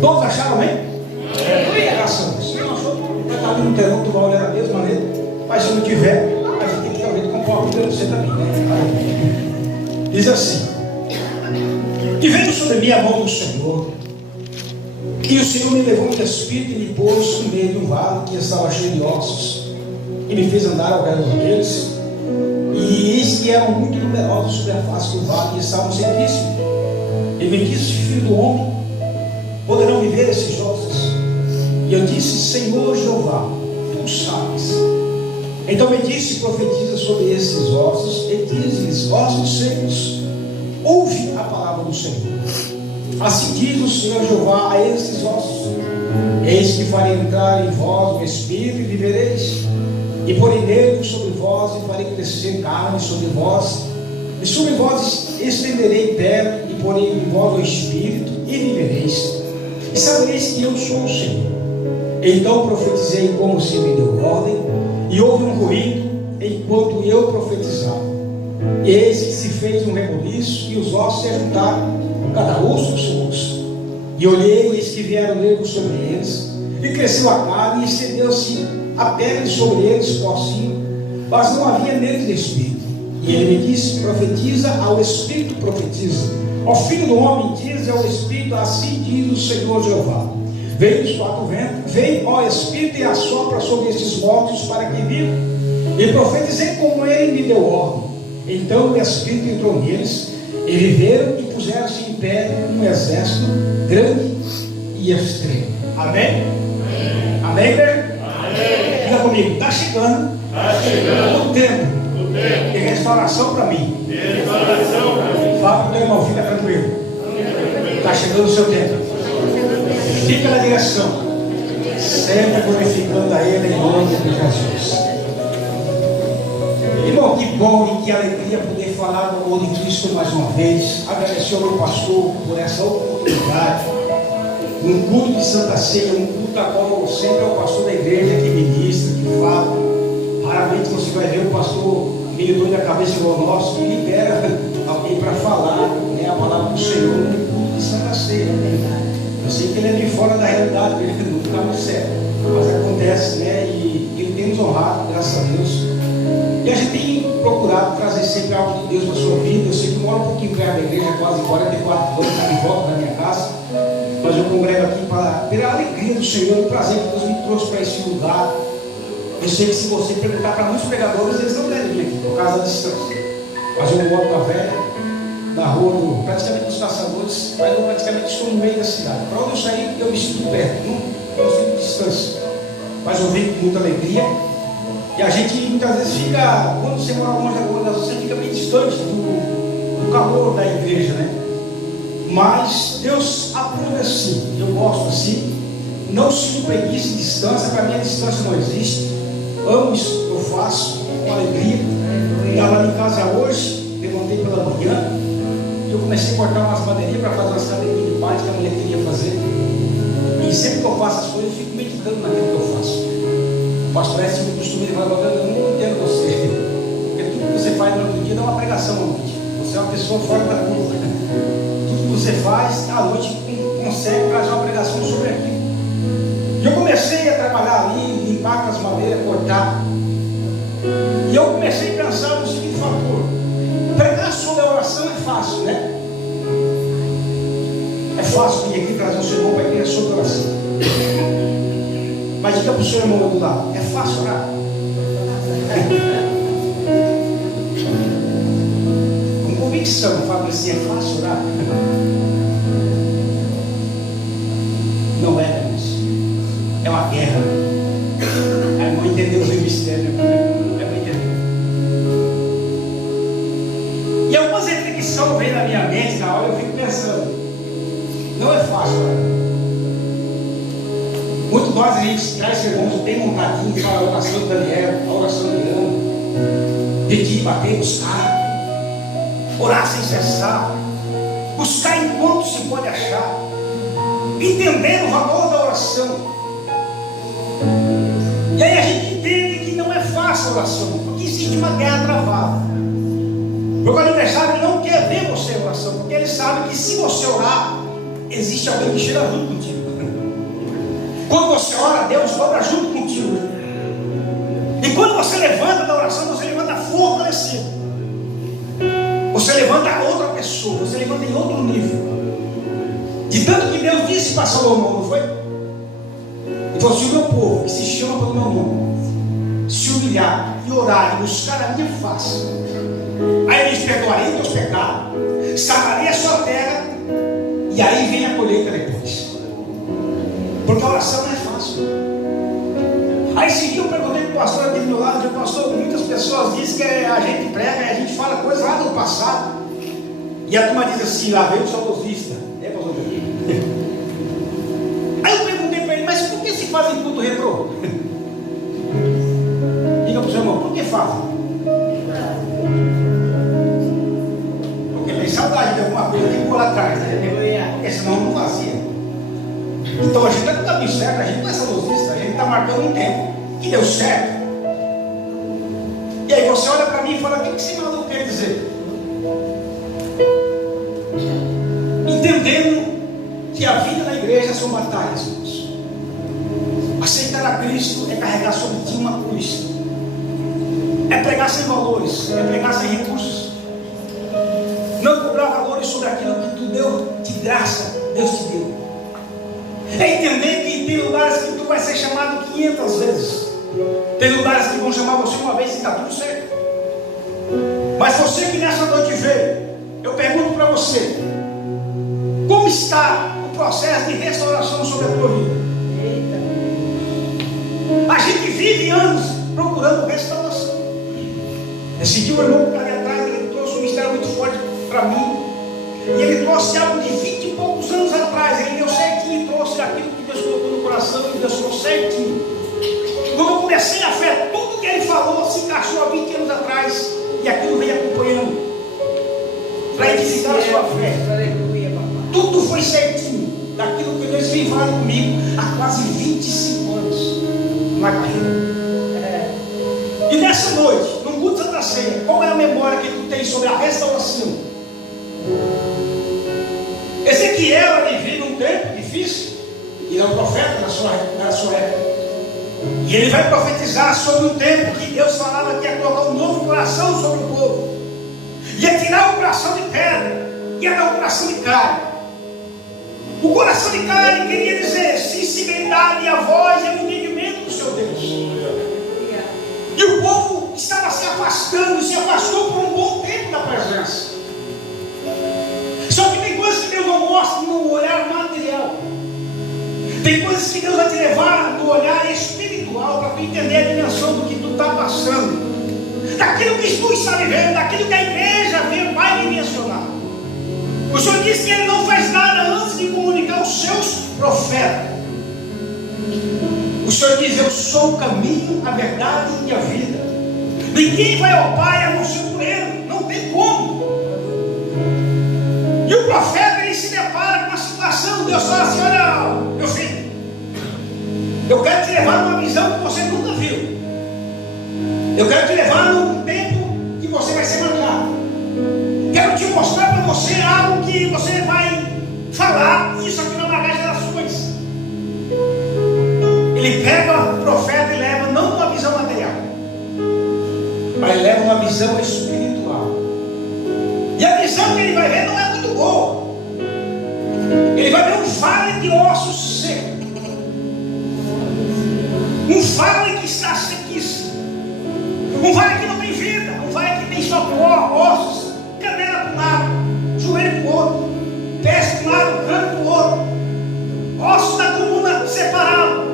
Todos acharam, amém? Graças a Deus. Se não achou, vai estar ali no terreno, tu vai olhar da mesma maneira. Mas se não tiver, a gente tem que talvez comprar uma vida você também, né? Diz assim: e veio sobre mim a mão do Senhor, e o Senhor me levou no espírito e me pôs no meio de um vale que estava cheio de ossos, e me fez andar ao redor deles, e eis que eram muito numerosos sobre a face do vale, e estavam sequíssimos. E me disse: filho do homem, poderão viver esses ossos? E eu disse: Senhor Jeová, tu sabes. Então me disse: profetiza sobre esses ossos, e diz-lhes: ossos secos, ouve a palavra do Senhor. Assim diz o Senhor Jeová a esses ossos: eis que farei entrar em vós o Espírito e vivereis, e porei nervo sobre vós, e farei crescer carne sobre vós, e sobre vós estenderei pele, e porei em vós o Espírito e vivereis, e sabereis que eu sou o Senhor. Então profetizei como se me deu ordem, e houve um ruído enquanto eu profetizava. E eis que se fez um reboliço, e os ossos se ajuntaram, cada osso com seu osso. E olhei, e eis que vieram nervos sobre eles, e cresceu a carne, e estendeu-se a pele sobre eles por cima, mas não havia neles espírito. E ele me disse: profetiza ao Espírito, profetiza ao Filho do homem, diz ao Espírito: assim diz o Senhor Jeová. Veio do quatro ventos, vem, ó Espírito, e assopra sobre esses mortos para que vivam. E profetizei como ele me deu ordem. Então o Espírito entrou neles, e viveram, e puseram-se em pé um exército grande e extremo. Amém? Amém, igreja? Amém. Diga comigo: está chegando o tempo de restauração para mim. Fala para o teu irmão: fica tranquilo, está chegando o seu tempo. Fica na direção, sempre glorificando a Ele em nome de Jesus. Irmão, que bom e que alegria poder falar do amor de Cristo mais uma vez. Agradecer ao meu pastor por essa oportunidade. Um culto de Santa Ceia, um culto a qual sempre é o pastor da igreja que ministra, que fala. Raramente você vai ver o pastor meio doido da cabeça igual o nosso, que libera alguém para falar, né, a palavra do Senhor no culto de Santa Ceia. Eu sei que ele é de fora da realidade, ele não está muito certo, mas acontece, né? E ele tem nos honrado, graças a Deus. E a gente tem procurado trazer sempre algo de Deus para a sua vida. Eu sei que moro um pouquinho perto da igreja, quase 44 anos, de volta da minha casa, mas eu congrego aqui para ter a alegria do Senhor, o prazer que Deus me trouxe para esse lugar. Eu sei que se você perguntar para muitos pregadores, eles não devem vir aqui, por causa da distância. Mas eu moro na velha, na rua praticamente dos caçadores, mas eu praticamente estou no meio da cidade. Para onde eu sair, eu me sinto perto, não sinto distância. Mas eu venho com muita alegria. E a gente muitas vezes fica, quando você mora longe da rua, você fica bem distante do calor da igreja, né? Mas Deus aprova assim, eu gosto assim. Não sinto preguiça e distância, para mim a distância não existe. Amo isso, eu faço com alegria. Estava em casa hoje, levantei pela manhã. Eu comecei a cortar umas madeirinhas para fazer umas cadeirinhas de paz que a mulher queria fazer. E sempre que eu faço as coisas, eu fico meditando naquilo que eu faço. O pastor Edson me costuma dizer: eu não entendo você, porque tudo que você faz durante o dia dá uma pregação à noite. Você é uma pessoa fora da curva. Tudo que você faz à noite consegue trazer uma pregação sobre aquilo. E eu comecei a trabalhar ali, limpar com as madeiras, cortar. E eu comecei a pensar no seguinte fator: pregar sobre a oração é fácil, né? É fácil vir aqui trazer o seu irmão para a igreja sobre a oração. Mas diga para o seu irmão do lado: é fácil orar? Com convicção, fala assim: é fácil orar? Não é, irmãos. É uma guerra. A irmã entendeu o mistério, é para entender. E algumas reflexões vêm na minha mente na hora, eu fico pensando: não é fácil orar. Muitos de nós a gente traz sermões bem montadinho, fala a oração de Daniel, a oração de Ana, pedir, bater, buscar, orar sem cessar, buscar enquanto se pode achar, entender o valor da oração. E aí a gente entende que não é fácil a oração, porque existe uma guerra travada. Meu adversário não quer ver você em oração, porque ele sabe que se você orar, existe existe alguém que chega junto contigo. Quando você ora, Deus dobra junto contigo. E quando você levanta da oração, você levanta fortalecido. Você levanta outra pessoa, você levanta em outro nível. De tanto que Deus disse para Salomão, não foi? Ele falou: se o meu povo, que se chama pelo meu nome, se humilhar e orar e buscar a minha face, aí eles perdoarei os teus pecados, sararei a sua terra, e aí vem a colheita depois. Porque a oração não é fácil. Aí esse dia eu perguntei para o pastor aqui do meu lado: pastor, muitas pessoas dizem que a gente prega e a gente fala coisas lá do passado, e a turma diz assim: lá veio o saudosista. É, pastor? Aí eu perguntei para ele: mas por que se fazem culto retrô? Diga para o seu irmão: por que fazem? Porque tem saudade de alguma coisa que ficou lá atrás, né? Porque senão não fazia. Então a gente está no caminho certo, a gente não é saudosista, a gente está marcando um tempo que deu certo. E aí você olha para mim e fala: o que esse maluco quer dizer? Entendendo que a vida na igreja são batalhas, irmãos. Aceitar a Cristo é carregar sobre ti uma cruz, é pregar sem valores, é pregar sem recursos, não cobrar valores sobre aquilo que tu deu de graça, Deus te deu. É entender que tem lugares que tu vai ser chamado 500 vezes, tem lugares que vão chamar você uma vez e está tudo certo. Mas você que nessa noite veio, eu pergunto para você: como está o processo de restauração sobre a tua vida? A gente vive anos procurando restauração. Esse dia o irmão que está ali atrás, ele trouxe um mistério muito forte para mim, e ele trouxe algo de 20 e poucos anos atrás. Ele deu certinho e trouxe aquilo que Deus colocou no coração, e Deus falou certinho. Quando eu comecei a fé, tudo que ele falou se encaixou há 20 anos atrás, e aquilo vem acompanhando para edificar a sua fé. Tudo foi certinho daquilo que Deus vem falando comigo há quase 25 anos na carreira. E nessa noite, no culto da ceia, qual é a memória que tu tem sobre a restauração? Ezequiel vivia num tempo difícil, ele é um profeta na sua época, e ele vai profetizar sobre um tempo que Deus falava que ia colocar um novo coração sobre o povo, ia tirar o coração de pedra, ia dar o coração de carne. O coração de carne queria dizer sensibilidade à voz e ao entendimento do seu Deus. E o povo estava se afastando, se afastou por um bom tempo da presença. Só que tem coisas que Deus não mostra no olhar material. Tem coisas que Deus vai te levar no olhar espiritual para tu entender a dimensão do que tu está passando, daquilo que tu está vivendo, daquilo que a igreja vai me mencionar. O Senhor disse que Ele não faz nada antes de comunicar aos seus profetas. O Senhor diz: eu sou o caminho, a verdade e a vida. Ninguém vai ao Pai a não ser por Ele. Não tem como. E o profeta, ele se depara com uma situação. Deus fala assim: olha, meu filho, eu quero te levar numa visão que você nunca viu. Eu quero te levar num tempo que você vai ser marcado. Quero te mostrar para você algo que você vai falar. Isso aqui não vai gerações. Ele pega o profeta e leva não uma visão material, mas leva uma visão espiritual. E a visão que ele vai ver não é muito boa. Ele vai ver um vale de ossos secos, um vale que está sequíssimo, um vale que não tem vida, um vale que tem só pó, ossos, canela para um lado, joelho para o outro, pés para um lado, crânio para o outro, ossos da coluna separados.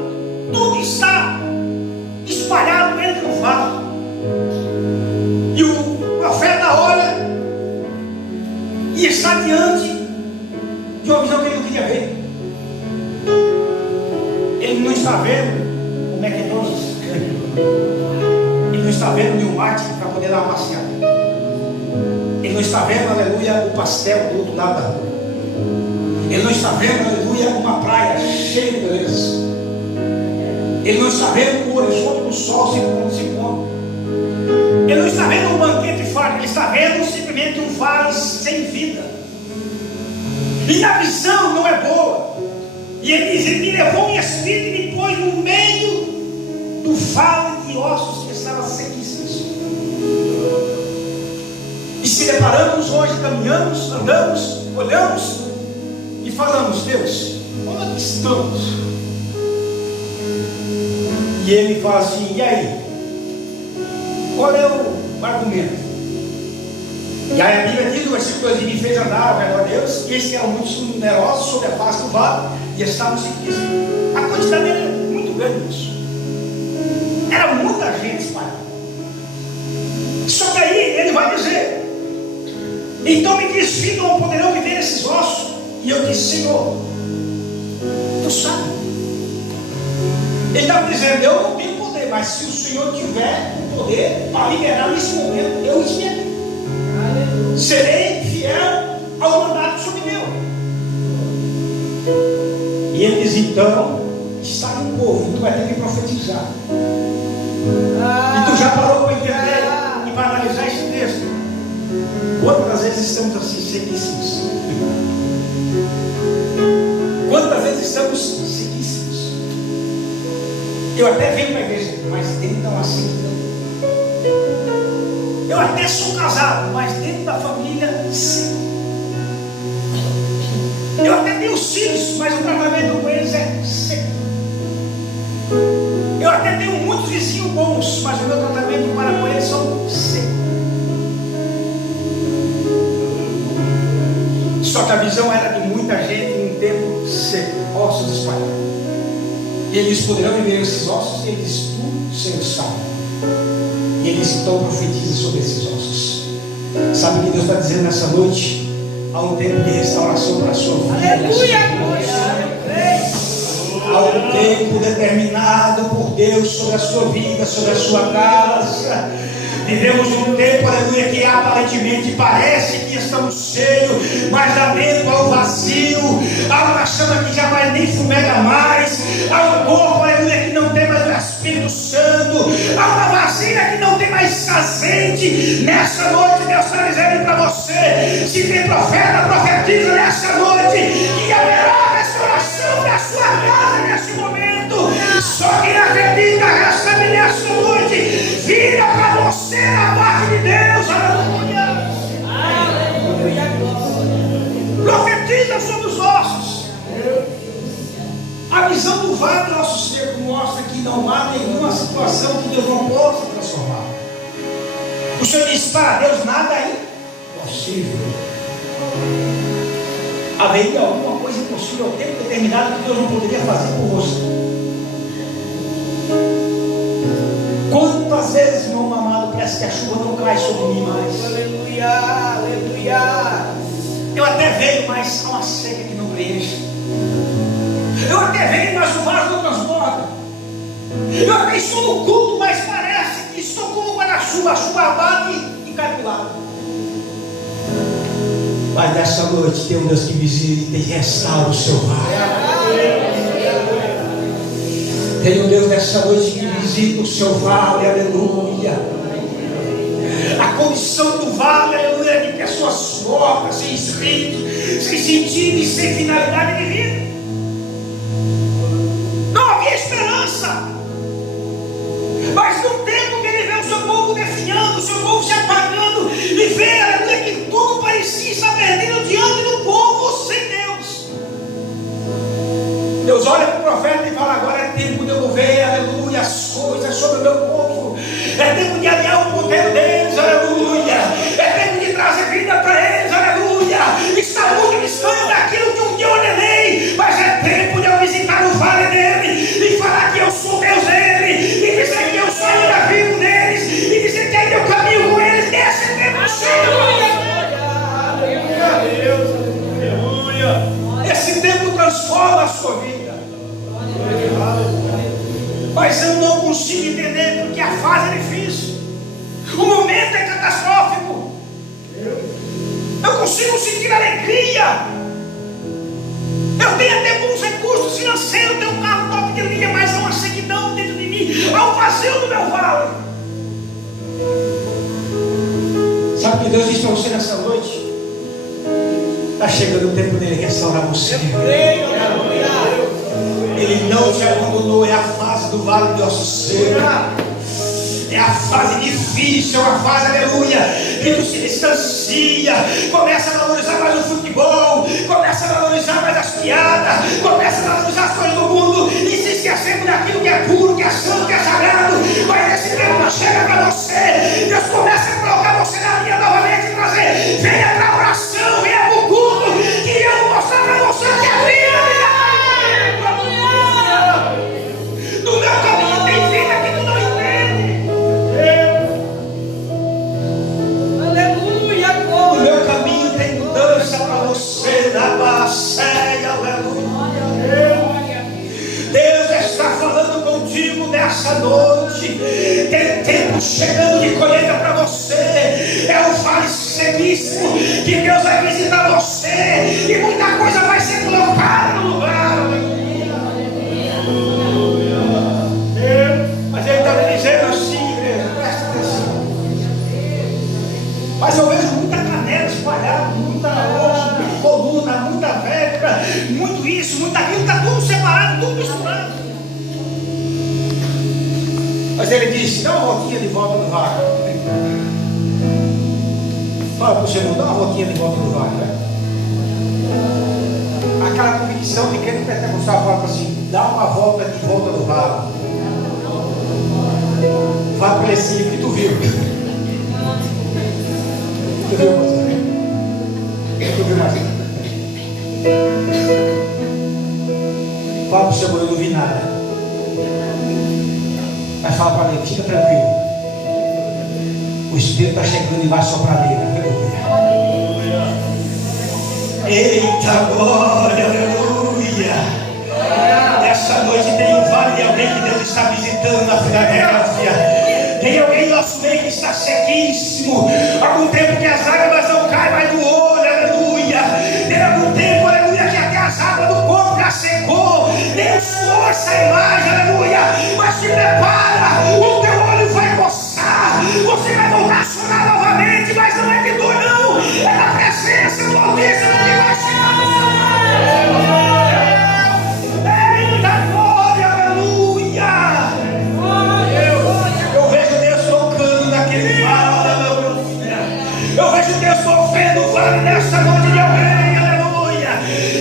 Tudo está espalhado entre o vale. E o profeta olha e está diante de uma visão que ele não queria ver. Ele não está vendo o McDonald's, ele não está vendo nenhum mate para poder dar uma passeada, ele não está vendo, aleluia, o pastel do outro lado da rua, ele não está vendo, aleluia, uma praia cheia de beleza, ele não está vendo o horizonte do sol se pondo, ele não está vendo um banquete farto, ele está vendo simplesmente um vale sem vida. E a visão não é boa. E ele diz: ele me levou em espírito e me pôs no meio do vale de ossos que estava sequíssimos. E se deparamos hoje, caminhamos, andamos, olhamos e falamos: Deus, onde estamos? E ele fala assim: e aí? Qual é o argumento? E aí a Bíblia diz no versículo 2: me fez andar ao redor de Deus, e esses eram muitos numerosos sobre a face do vale, e estavam sequíssimos. A quantidade era muito grande, isso. Era muita gente espalhada. Só que aí ele vai dizer: então me diz, filho, não poderão viver esses ossos? E eu disse: Senhor, tu sabe. Ele estava dizendo: eu não tenho poder, mas se o Senhor tiver o poder para liberar nesse momento, eu espero. Serei fiel ao mandato sobre meu. E ele diz: então, está no povo, e tu vai ter que profetizar. E tu já parou para entender e para analisar esse texto? Quantas vezes estamos assim, sequíssimos? Quantas vezes estamos sequíssimos? Eu até venho para a igreja, mas dentro não assim. Eu até sou casado, mas dentro da família, sim. Eu até tenho filhos, mas o tratamento com eles é seco. Eu até tenho muitos vizinhos bons, mas o meu tratamento para com eles são secos. Só que a visão era de muita gente em um tempo seco, ossos espalhados. E eles poderão viver esses ossos, e ele diz: tu, Senhor, sabe. E ele diz: então profetiza sobre esses ossos. Sabe o que Deus está dizendo nessa noite? Há um tempo de restauração para a sua vida. Aleluia! Há um tempo determinado por Deus sobre a sua vida, sobre a sua casa. Vivemos um tempo, aleluia, que aparentemente parece que estamos cheios, mas lá dentro há um vazio, há uma chama que jamais nem fumega mais, há um corpo, aleluia, que não tem mais o Espírito Santo, há uma vasilha que não tem mais azeite. Nessa noite Deus está dizendo para você: se tem profeta, profetiza nessa noite que haverá restauração na sua casa nesse momento. Só quem acredita recebe nessa noite, vira para você a parte de Deus. Aleluia. Profetiza sobre os ossos. A visão do vale do nosso seco mostra que não há nenhuma situação que Deus não possa transformar. O Senhor diz: para Deus nada é impossível. Haveria alguma coisa impossível ao tempo determinado que Deus não poderia fazer por você? Quantas vezes, meu amado, parece que a chuva não cai sobre mim mais? Aleluia, aleluia. Eu até vejo, mas há uma seca que não preenche. Eu até vejo, mas o vaso não transborda. Eu até estou no culto, mas parece que estou como guarda-chuva. A chuva bate e cai para o lado. Mas nessa noite tem um Deus que visita e restaura o seu vale. Tem um Deus nessa noite que visita o seu vale, aleluia. A condição do vale, aleluia, de pessoas mortas, sem espírito, sem sentido e sem finalidade de vida. Não havia esperança. Mas no tempo que ele vê o seu povo definhando, o seu povo se apagando, e vê, aleluia, que tudo parecia estar perdido diante do povo sem Deus. Deus olha para o profeta e fala: agora é tempo de eu ver, aleluia, as coisas sobre o meu povo. É tempo de alinhar o ponteiro deles, aleluia. É tempo de trazer vida para eles, aleluia. Está muito distante daquilo que um dia eu ordenei, mas é tempo de eu visitar o vale dele e falar que eu sou Deus dele, e dizer que eu sou ainda vivo deles, e dizer que ainda eu caminho com eles nesse tempo cheio. Esse tempo transforma a sua vida. Mas eu não consigo entender porque a fase é difícil, o momento é catastrófico. Eu consigo sentir alegria, eu tenho até bons recursos financeiros, tenho um carro top de linha, mas há uma sequidão dentro de mim, há um vazio no meu vale. Sabe o que Deus diz para você nessa noite? Está chegando o tempo dele restaurar você. Eu creio, aleluia. não te abandonou. É a fase do vale de ossos secos. É a fase difícil, é uma fase, aleluia, que tu se distancia, começa a valorizar mais o futebol, começa a valorizar mais as piadas, começa a valorizar as coisas do mundo e se esquecendo daquilo que é puro, que é santo, que é sagrado. Mas esse tempo chega para você, Deus começa a colocar você na linha novamente e trazer: venha para a oração, venha para o culto, que eu vou mostrar para você que a vida no meu caminho tem vida que tu não entende. No meu caminho tem mudança para você, na bacia, aleluia. Deus está falando contigo nessa noite. Tem tempo chegando de colheita para você. É o vale sequíssimo que Deus vai visitar você e muita coisa vai ser colocada no lugar. Mas ele está me dizendo assim, igreja, presta atenção. Mas eu vejo muita canela espalhada, muita osso, muita coluna, muita vértebra, muito isso, muito aquilo, está tudo separado, tudo misturado. Mas ele disse: dá uma voltinha de volta no vale. Fala para o Senhor, dá uma voltinha de volta no vale. Né? Aquela convicção de quem pentecostal fala assim: dá uma volta de volta no vale. Fala para ele assim: o que tu viu? Tu viu, pastor? Tu viu mais? Fala para o Senhor: eu não vi nada. Mas fala para ele: fica tranquilo, o Espírito está chegando e vai soprar nele. Aleluia. Eita glória, aleluia. Nessa noite tem um vale de alguém que Deus está visitando na Filadélfia. Tem alguém no nosso meio que está sequíssimo. Algum tempo que as águas não caem mais do olho, aleluia. Tem algum tempo, aleluia, que até as águas do corpo já secou. Nem o suor sai mais, aleluia. Mas se prepara, o teu olho vai coçar. Você vai voltar a chorar novamente, mas não é de dor, não. É da presença do Altíssimo que vai chegar. Eita glória, aleluia. Eu vejo Deus tocando naquele vale, aleluia. Eu vejo Deus movendo o vale nessa noite de alguém, aleluia.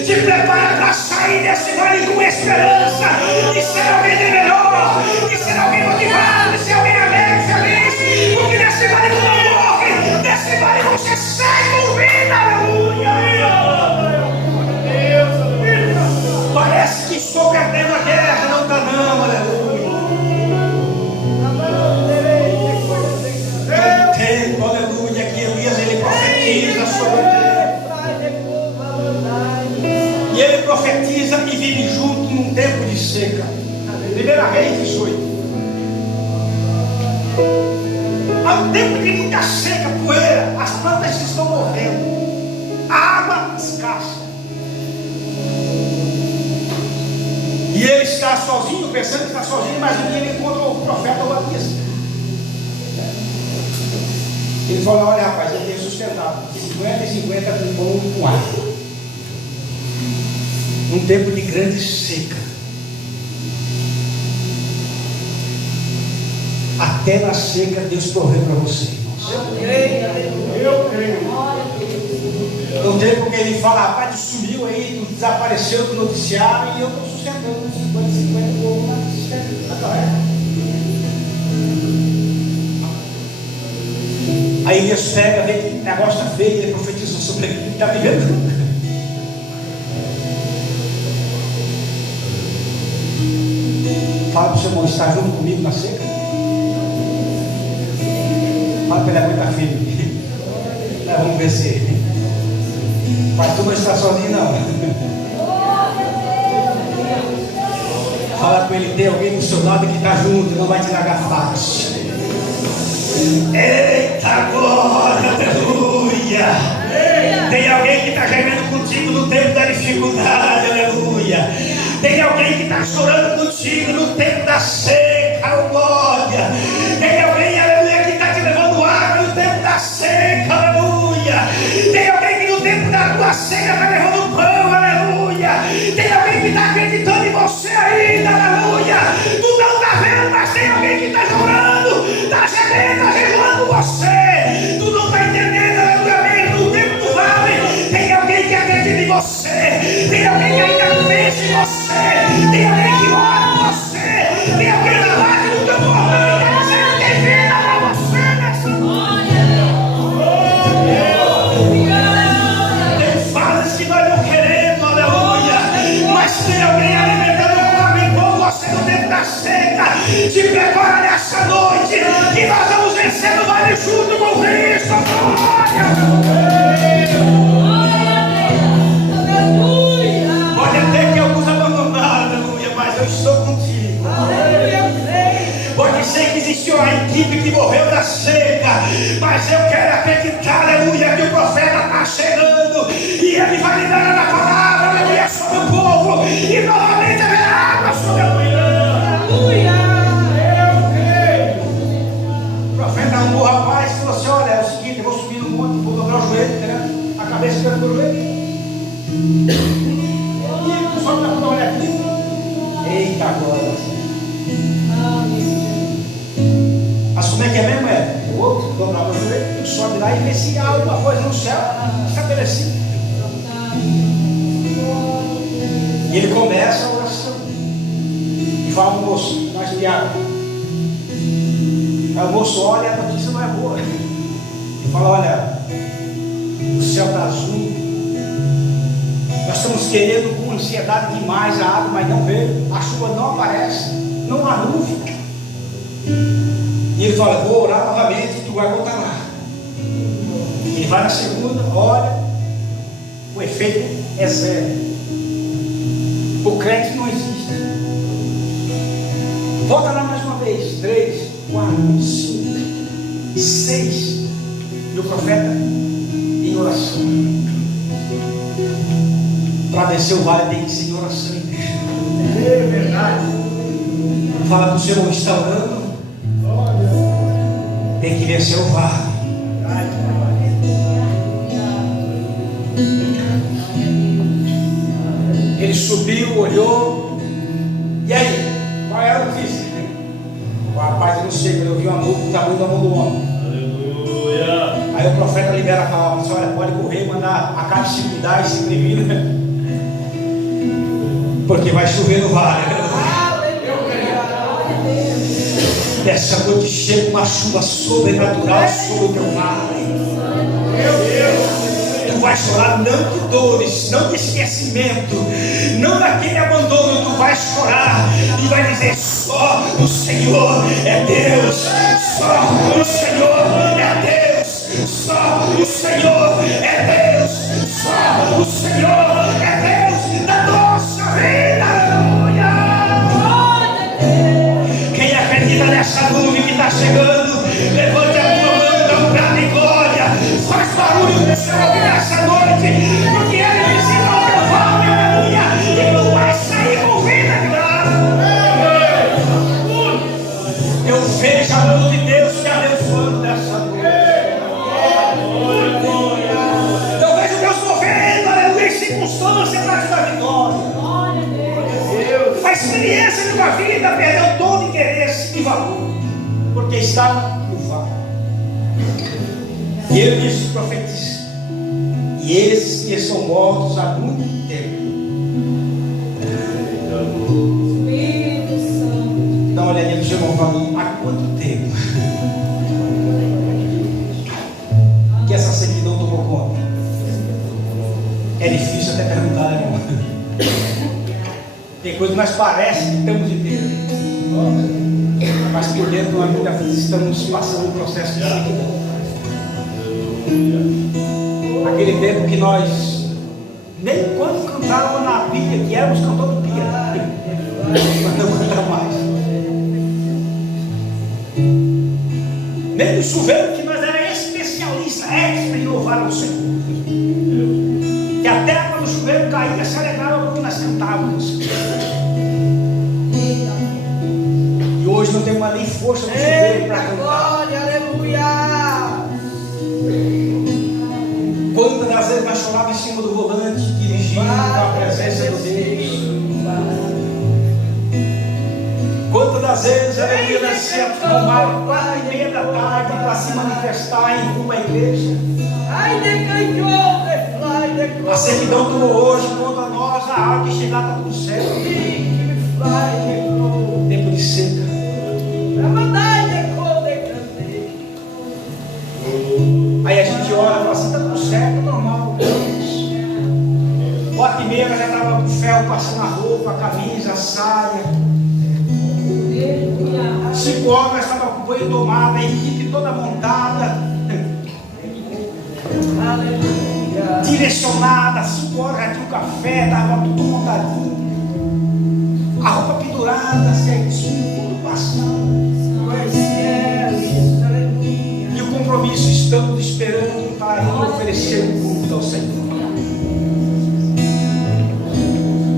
Se prepara para sair desse vale com esperança, de ser alguém de melhor, de ser alguém motivado, de ser alguém alegre, feliz, porque nesse vale tu não morre, nesse vale você sai com vida, aleluia. Parece que sobre a terra a guerra não está não, aleluia. Tem tempo, aleluia, que Elias ele profetiza sobre Deus. E ele profetiza e vive junto num tempo de seca. 1 Reis 18. Há um tempo de muita seca, poeira, as plantas estão morrendo, a água escassa. E ele está sozinho, pensando que está sozinho, mas um dia ele encontra o profeta Elias. Ele falou: olha rapaz, ele é sustentável, 50 e 50 com pão e com água. Num tempo de grande seca. Até na seca Deus provê para você, irmãos. Eu creio. No tempo que ele fala: rapaz, tu sumiu aí, tu desapareceu do noticiário, e eu estou sustentando 50 e 50 povo na sustentação. Aí Deus pega, vê que o negócio está feio, ele profetiza sobre aquilo que está vivendo. Fala para o seu irmão: está junto comigo na seca? Fala para ele aguentar firme. Vamos ver se. Mas tu não está sozinho, não. Fala para ele: tem alguém do seu lado que está junto, não vai te largar fácil. Eita glória, aleluia. Tem alguém que está gemendo contigo no tempo da dificuldade, aleluia. Tem alguém que está chorando contigo no tempo da seca, glória. Tem alguém, aleluia, que está te levando água no tempo da seca, aleluia. Tem alguém que no tempo da tua seca está levando pão, aleluia. Tem alguém que está acreditando em você ainda, você, tem alguém que ora por você, tem alguém na base do teu corpo, você não tem vida para você nessa noite. Tem fases que nós não queremos, aleluia, mas tem alguém alimentando o homem com você no tempo da seca. Se prepara nessa noite, que nós vamos vencer no vale junto com Cristo. Pode até que alguns abandonaram, aleluia, mas eu estou contigo. Pode ser que existiu uma equipe que morreu da seca, mas eu quero acreditar, aleluia, que o profeta está chegando e ele vai liberar a palavra, aleluia, sobre o povo e novamente haverá água sobre a manhã. O profeta amou o rapaz e falou assim: olha, é o seguinte, eu vou subir no monte, vou dobrar o joelho, né? A cabeça fica no joelho. E o pessoal está com olha aqui. Eita, agora. Mas como é que é mesmo? O outro dobrar o joelho, sobe lá e vê se há alguma coisa no céu estabelecida. E ele começa a oração. E fala ao moço, mais piada. Aí o moço olha e a notícia não é boa. E fala: olha, o céu está azul. Nós estamos querendo com ansiedade demais a água, mas não veio. A chuva não aparece, não há nuvem. E ele fala: vou orar novamente e tu vai voltar lá. Ele vai na segunda, olha, o efeito é zero. O crente não existe. Volta lá mais uma vez. 3, 4, 5, 6. E o profeta em oração. Para vencer o vale tem que ser em oração. É verdade. Fala para o Senhor, está orando. Tem que vencer o vale. Ele subiu, olhou. E aí? Qual era a notícia? O rapaz, eu não sei, quando eu vi uma mão do tamanho da mão do homem. Aleluia. Aí o profeta libera a palavra, diz: olha, pode correr, mandar a cada se cuidar e se previr, porque vai chover no vale. Essa noite chega uma chuva sobrenatural sobre o teu vale. Meu Deus. Tu vai chorar não de dores, não de esquecimento, não daquele abandono. Tu vai chorar e vai dizer: só o Senhor é Deus, só o Senhor é Deus, só o Senhor é Deus, só o Senhor é Deus da nossa vida. Aleluia. Quem acredita nessa nuvem que está chegando, levante a tua mão, dá um brado de glória, faz barulho do céu nessa noite, porque ele visita o teu vale, aleluia, e tu vai sair com vida de graça. Eu vejo a mão de Deus te abençoando nessa noite. Eu vejo Deus movendo, aleluia, em circunstância para te dar vitória. A experiência de uma vida perdeu todo interesse e valor, porque está no vale. E ele disse: profetiza. E esses que são mortos há muito tempo. Dá uma olhadinha no seu irmão e fala: há quanto tempo que essa sequidão tomou conta? É difícil até perguntar, né, irmão? Tem coisa que nós parece que estamos de Deus, mas por dentro nós ainda estamos passando um processo de sequidão. Aquele tempo que nós, nem quando cantaram na Bíblia, que éramos cantores do Pia, mas não cantar mais. Nem no chuveiro, que nós era especialista, expert em louvar o Senhor. Que até quando o chuveiro caía, se alegrava porque nós cantávamos. E hoje não tem mais nem força no chuveiro para cantar. Glória, aleluia. Quantas das vezes nós chorávamos em cima do volante, dirigindo a presença de Deus. Quantas das vezes ela ia descer a tomar 4:30 da tarde para se manifestar em uma igreja. A sequidão tomou hoje contra nós, a água que chegar está tudo certo. Tempo de seca. Aí a gente olha e fala assim, está tudo certo, normal. 4h30 já estava com ferro passando a roupa, a camisa, a saia. 5 horas estava com o banho tomado, a equipe toda montada. Aleluia. Direcionada, 5 horas já tinha o café, estava tudo montadinho. A roupa pendurada, certinho, tudo passando. E o compromisso, estamos esperando para oferecer um culto ao Senhor.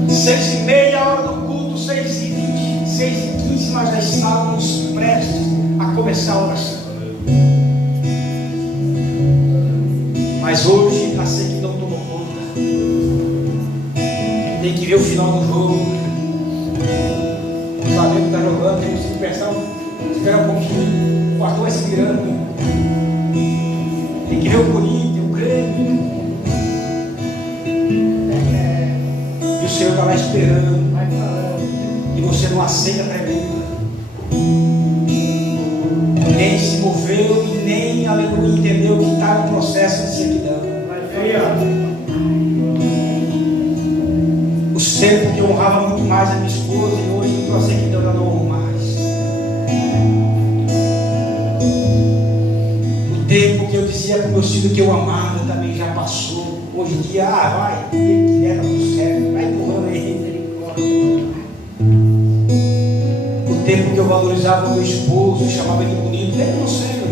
6h30, hora do culto, 6h20, 6h15, nós já estávamos prestes a começar a oração. Mas hoje a sequidão tomou conta. Tem que ver o final do jogo. O Flamengo está jogando, tem que pensar, esperar um pouquinho. O pastor vai se virando. Tem que ver o Corinthians, o Grêmio. E o Senhor está lá esperando. E você não aceita a tremenda. Nem se moveu e nem, aleluia, entendeu que está no processo de sequidão. O tempo que eu honrava muito mais a minha esposa e hoje entrou a sequidão, eu não honro mais. O tempo que eu dizia para o meu filho que eu amava também já passou. Hoje em dia, vai, ele quiser, está tudo certo, vai empurrando aí. O tempo que eu valorizava o meu esposo, chamava ele bonito, nem não sei,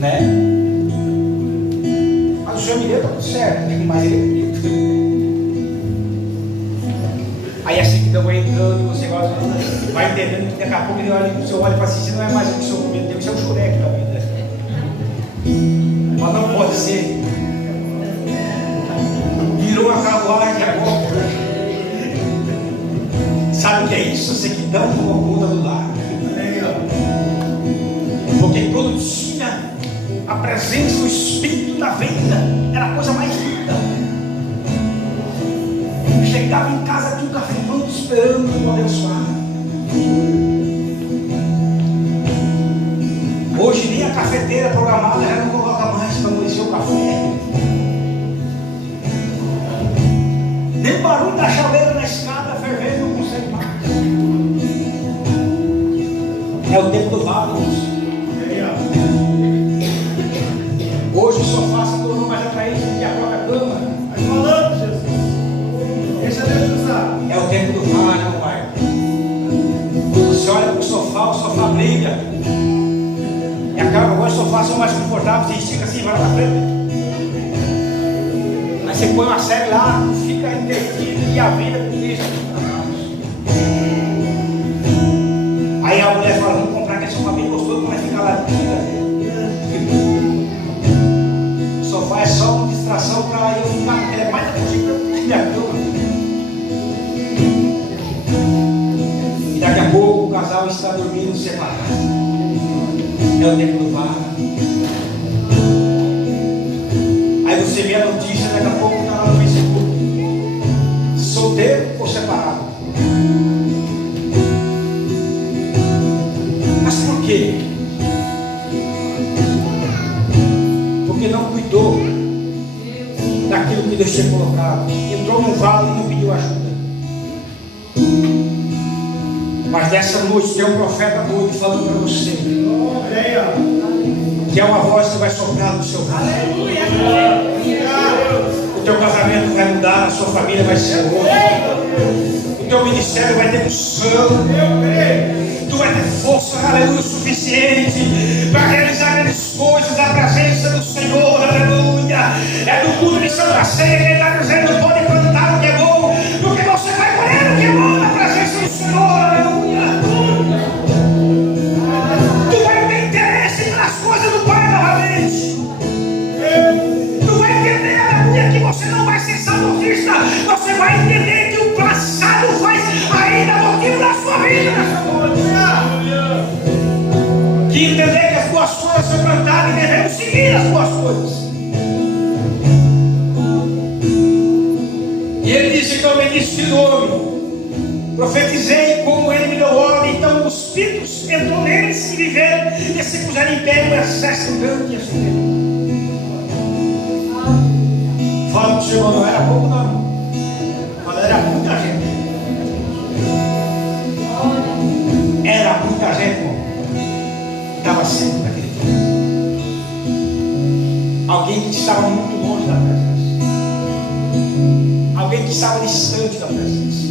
né? Mas o senhor me deu, está tudo certo, mas ele é bonito. Aí a sequidão vai entrando e você vai entendendo que daqui a pouco ele olha para o seu olho e fala assim, não é mais o que o senhor comendo, tem que ser o xureque da vida. Mas não pode ser. Virou a carruagem agora. Sabe o que é isso? A sequidão tomou conta do lar. Porque quando tinha a presença do Espírito da venda, era a coisa mais linda. Chegava em casa, tinha um café pronto esperando para abençoar. Hoje nem a cafeteira programada já não coloca mais para amolecer o café. Nem o barulho da chaleira na escada fervendo não consegue mais. É o tempo do vale. Hoje o sofá se tornou mais atraente do que a própria cama. Mas falando, Jesus. Deixa Deus usar. É o tempo do vale, meu pai. Você olha para o sofá briga. E acaba agora os sofás são mais confortáveis, você estica assim, vai lá na frente. Aí você põe uma série lá, fica entretido e a vida com isso. Aí a mulher fala, vamos comprar aquele sofá bem gostoso, como vai ficar lá dentro. O sofá é só uma distração para eu ficar, porque ele é mais atrativo que minha cama. E daqui a pouco o casal está dormindo separado. É o tempo do vale. Aí você vê a notícia, daqui a pouco está lá no Facebook. Solteiro ou separado? Mas por quê? Porque não cuidou daquilo que Deus tinha colocado. Entrou no vale e não pediu ajuda. Mas dessa noite tem um profeta doido falando para você. Que é uma voz que vai soprar no seu rosto. O teu casamento vai mudar, a sua família vai ser outra. O teu ministério vai ter unção. Tu vai ter força, aleluia, suficiente para realizar grandes coisas. A presença do Senhor, aleluia. É do culto de Santa Ceia que Ele está dizendo: pode plantar o que é bom, porque você vai colher o que é bom na presença do Senhor, aleluia. Tu vai ter interesse nas coisas do Pai novamente. Tu vai entender, aleluia, que você não vai ser saudosista. Você vai entender que o passado faz ainda motivo da sua vida nessa noite. Que entender que as boas coisas são plantadas e devemos seguir as boas coisas. disse que eu obedeci o nome. Profetizei como ele me deu ordem. Então os espíritos entrou neles e viveram, e se puseram em pé, um exército grande e assim. Fala para o Senhor, não era pouco não. Fala, era muita gente. Era muita gente, irmão. Estava sempre naquele tempo. Alguém que estava muito longe da presença. Alguém que estava distante da presença.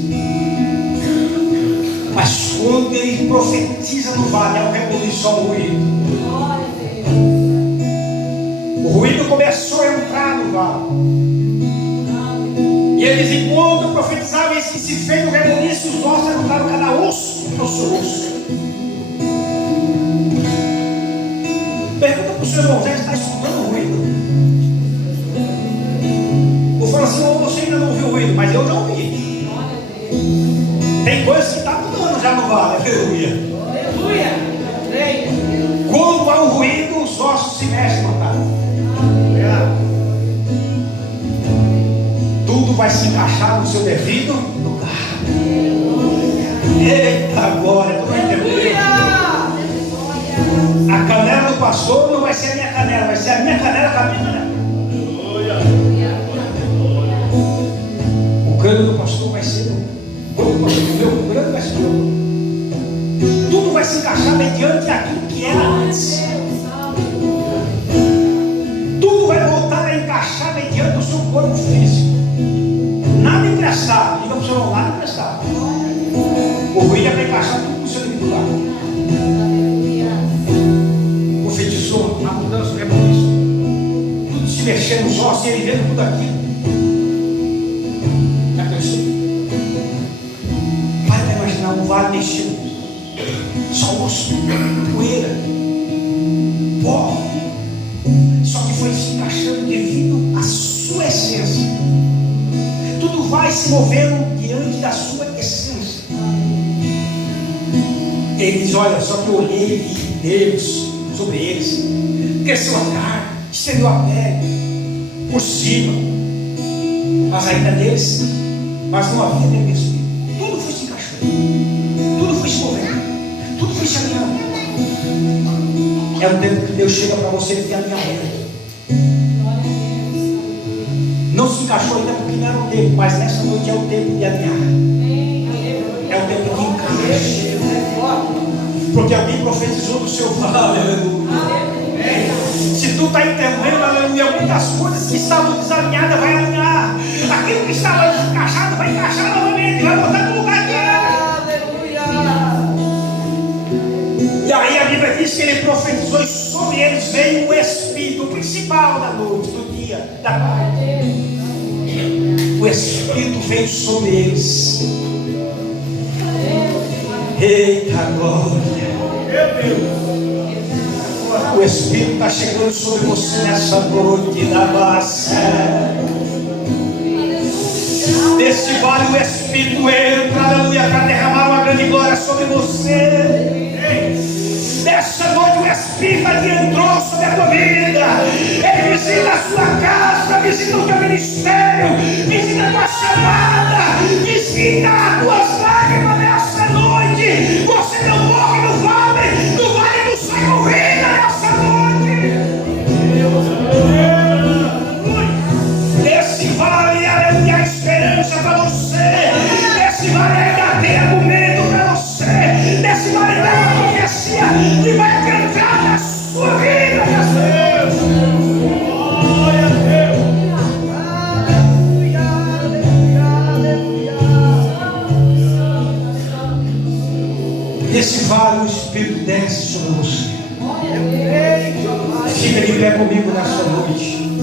Mas quando ele profetiza no vale, é um reboliço, um ruído. O ruído começou a entrar no vale. E eles, enquanto profetizavam, eles que se fez o reboliço, os ossos entraram cada osso no seu osso. Pergunta para o seu irmão, você está escutando o ruído? Ou fala assim, você ainda não ouviu o ruído, mas eu já ouvi. Tem coisas que está mudando já no vale, aleluia. Quando há um ruído, os ossos se mexem, mano. Tudo vai se encaixar no seu devido lugar. Eita, agora, tu vai entender. A canela do pastor não vai ser a minha canela, vai ser a minha canela com a minha canela. O crânio do pastor vai ser o meu crânio vai ser o meu. Tudo vai se encaixar mediante aquilo que era antes. Tudo vai voltar a encaixar mediante o seu corpo físico. Nada emprestado, diga para o senhor, nada emprestado. O ruído é para encaixar tudo no seu devido lugar. Profetizou a mudança do reboliço. Tudo se mexendo nos ossos e ele vendo tudo aquilo. Já pensou? Vai imaginar um vale mexendo. Só osso, poeira, pó. Só que foi se encaixando devido à sua essência. Tudo vai se movendo diante da sua essência. Ele diz, olha, só que eu olhei e vi Deus sobre eles. Cresceu a carne, estendeu a pele por cima. Mas ainda deles, mas não havia nenhum espírito. Tudo foi se encaixando. Tudo foi se movendo. Tudo foi se alinhando. É um tempo que Deus chega para você e tem alinhamento. Não se encaixou ainda porque não era o tempo, mas nessa noite é o tempo de alinhar. É o tempo de encaixe. Porque alguém profetizou do seu vale, aleluia. Se tu está entendendo, aleluia, muitas coisas que estavam desalinhadas vai alinhar. Aquilo que estava desencaixado vai encaixar novamente, vai botar no lugar dele. E aí a Bíblia diz que ele profetizou e sobre eles veio o Espírito, o principal da noite, do dia, da tarde. O Espírito veio sobre eles. Eita glória! O Espírito está chegando sobre você nessa noite da base. Desse vale o Espírito entra, aleluia, para derramar uma grande glória sobre você. Nessa noite o Espírito entrou sobre a tua vida. Ele visita a sua casa, visita o teu ministério, visita a tua chamada, visita as tuas lágrimas nessa noite. Você não morre no vale não sai morrendo nessa noite. Esse vale, aleluia, a esperança para você. Esse vale ainda tem argumento para você. Esse vale tem uma profecia que vai entrar na sua vida, Deus. Glória a Deus. Nesse vale o Espírito desce sobre você. Fica de pé comigo nessa noite.